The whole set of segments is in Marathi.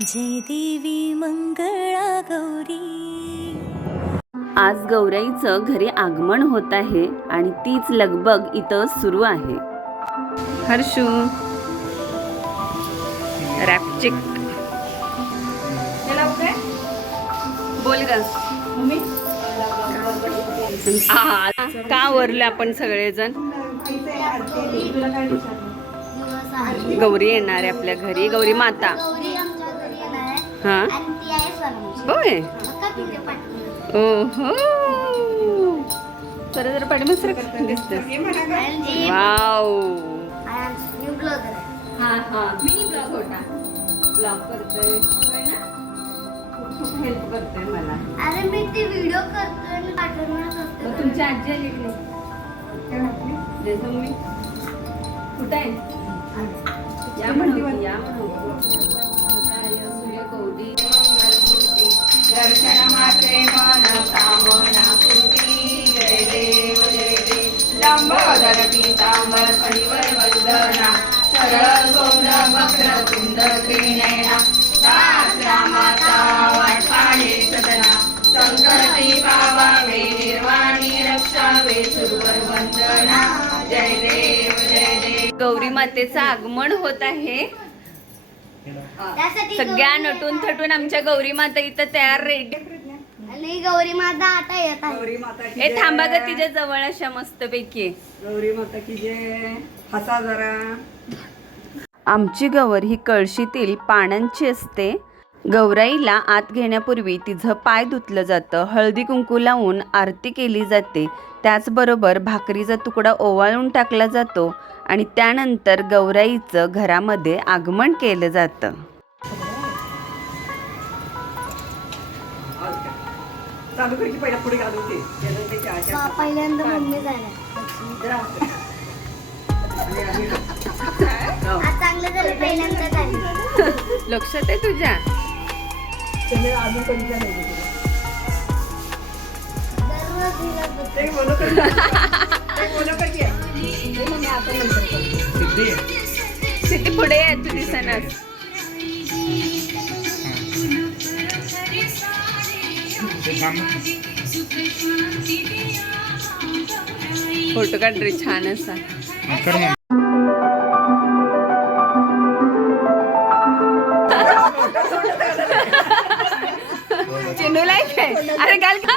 जय देवी मंगळा गौरी. आज गौराईचं घरी आगमन होत आहे आणि तीच लगबग इथं सुरू आहे. हर्षू रॅपचिक. बोल ग. आ, का वरले आपण सगळेजण? गौरी येणार आहे आपल्या घरी. गौरी माता. हा? आणि ती आहे स्वरांची. होय? ओहो! जरा जरा पाठीमागे सरक दिसते वाव! हा हा. मिनी ब्लॉग होता. ब्लॉग करतोय. होय ना? खूप हेल्प करतोय मला. अरे मी ती व्हिडिओ करतोय आणि पाठवणार मग असते तुमची आजी आली की नाही? कुठं आहे? या म्हणून. या म्हणून. कौटी दर्शन मात्रे मन कामना जय देव जय देव. लंबोदर पीतांबर परिवर वंदना. सरळ वक्र कुंद त्रिनयना. दास रामाचा वाटपाळे सदना संकटी पावावे निर्वाणी रक्षावे सुरवर वंदना. जय देव जय देव. गौरी मातेचं आगमन होत आहे. सगळ्या नटून. थटून आमच्या गौरी माता इथं तयार रेडी आणि गौरी माता आता येत गौरी माता की जय. थांबा ग तिच्या जवळ अशा मस्त पैकी गौरी माता की जय. हसा जरा. आमची गवर ही कळशीतील पाण्याची असते. गौराईला आत घेण्यापूर्वी तिचं पाय धुतलं जातं. हळदी कुंकू लावून आरती केली जाते. त्याचबरोबर भाकरीचा तुकडा ओवाळून टाकला जातो आणि त्यानंतर गौराईचं घरामध्ये आगमन केलं जातं. लक्षात आहे तुझ्या? त्याने अजून बघितलं नाही का दररोज हिला बघ. तुला? ते बोलू कर ते बोलू कर की. ते मग मी आता नंतर करते. किती पुढे आहे तू दिसनास फोटो काढ रे छान असा काय काल का?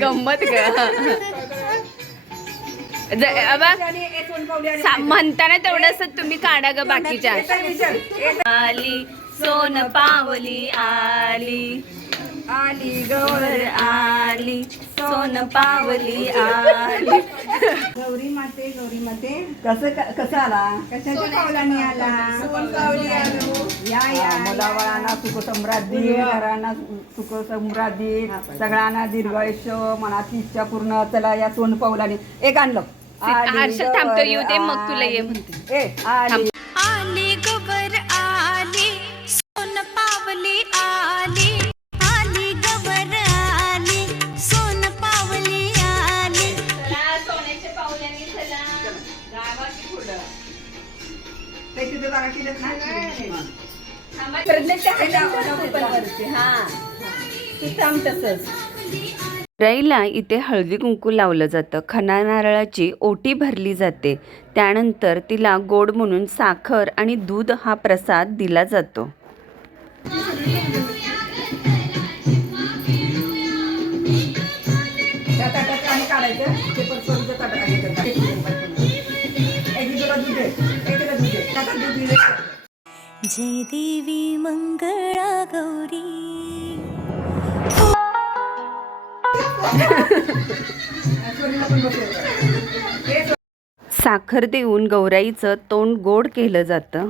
गंमत म्हणताना तेवढंच तुम्ही काढा ग बाकीच्या. आली सोन पावली आली. आली गौर आली. सोन पावली आली. गौरी माते गौरी माते कसं कसं आला? कशाच्या पावलाने आला? सोन पावली आलो. या या मुलाबाळांना सुख समृद्धी घरांना सुख समृद्धी सगळ्यांना दीर्घायुष्य मनाची इच्छा पूर्ण. चला या सोन पावलाने. एक आणलं. आली हर्षल थांबतो येऊ दे मग तुला ये. म्हणते. ए आली. राईला इथे हळदी कुंकू लावलं जातं. खना नारळाची ओटी भरली जाते. त्यानंतर तिला गोड म्हणून साखर आणि दूध हा प्रसाद दिला जातो. जय देवी मंगळा गौरी. साखर देऊन गौराईचं तोंड गोड केलं जातं.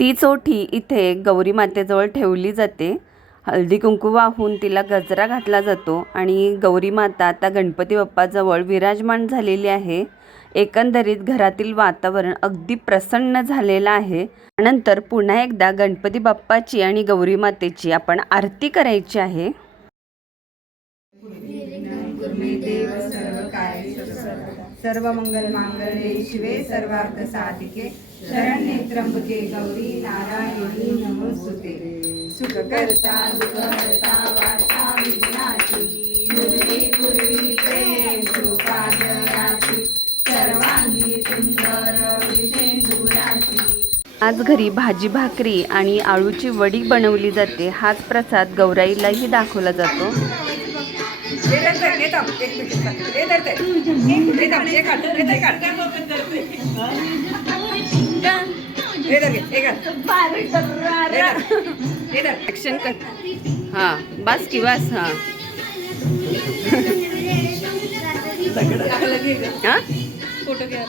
ती चोठी इथे गौरी मातेजवळ ठेवली जाते. हळदी कुंकू वाहून तिला गजरा घातला जातो आणि गौरी माता आता गणपती बाप्पाजवळ विराजमान झालेली आहे. एकंदरीत घरातील वातावरण अगदी प्रसन्न झालेलं आहे. नंतर पुन्हा एकदा गणपती बाप्पाची आणि गौरी मातेची आपण आरती करायची आहे. सर्व मंगल मांगल्ये शिवे सर्वार्थ साधिके. शरण त्र्यंबके गौरी नारायणी नमोस्तुते. सुख करता दुःख हरता वार्ता विघ्नाची पूर्वी पूर्वी प्रेम सर्वांगी सुंदर विषेंदुराची आज घरी भाजी भाकरी आणि आळूची वडी बनवली जाते हाच प्रसाद गौराईलाही दाखवला जातो ॲक्शन कर. हां बस की बस हां. हां? फोटो घ्या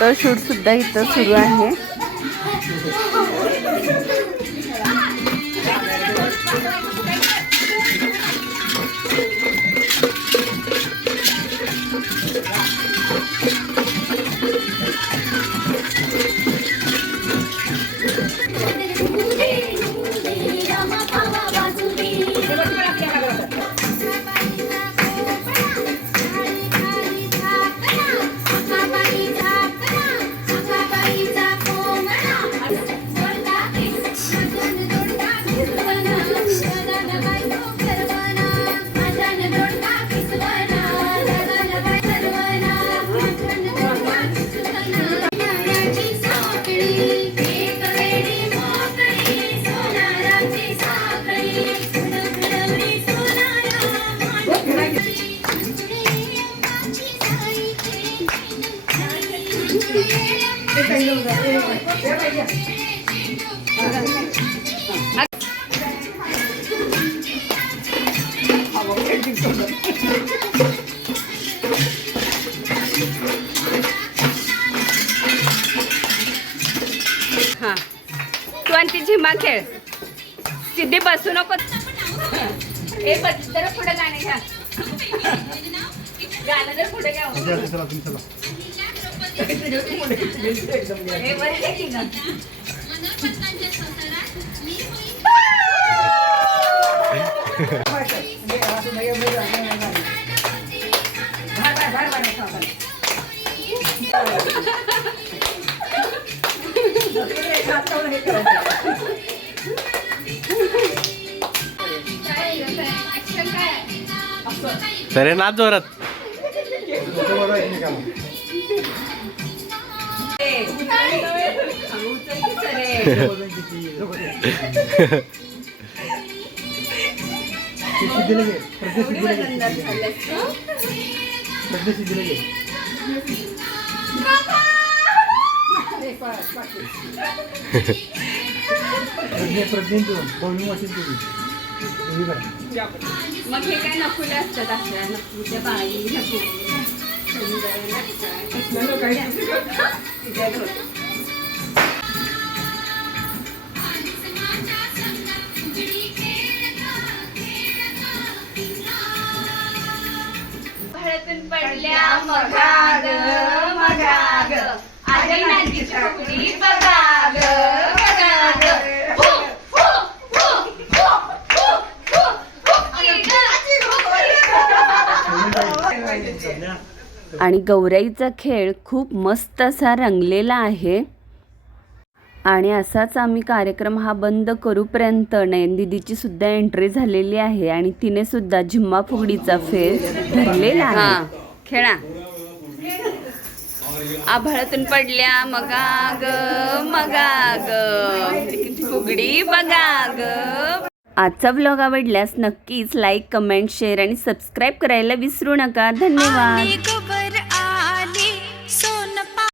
तर शूट सुद्धा इथं सुरू आहे. हां. तू आणि ती झिम्मा खेळ. सिद्धे बसू नको. हे बस जरा पुढे गाणे घ्या. गाणं जर पुढे घ्या. हो. हे बरं घे की गं. बाहेर, बाहेर, बाहेर, बाहेर, बाहेर, बाहेर. हात लावून हे करायचं. सरे नाच जोरात मग हे काय नकुले असतात अशा नकुल्या बाई नको सुंदर पडल्या मगाग मगाग. आजी नातीची फुगडी बघाग बघाग फु, फु, फु, फु, फु, फु, फुगडी. आणि गौराईचा खेळ खूप मस्त असा रंगलेला आहे. आणि असाच आम्ही कार्यक्रम हा बंद करूपर्यंत नयनदिदीची सुद्धा एंट्री झालेली आहे आणि तिने सुद्धा झिम्मा फुगडीचा फेर धरलेला आहे. खेळा. आभाळातून पडल्या मगाग मगाग. फुगडी ग आजचा व्लॉग आवडल्यास नक्कीच लाईक कमेंट शेअर आणि सबस्क्राईब करायला विसरू नका. धन्यवाद.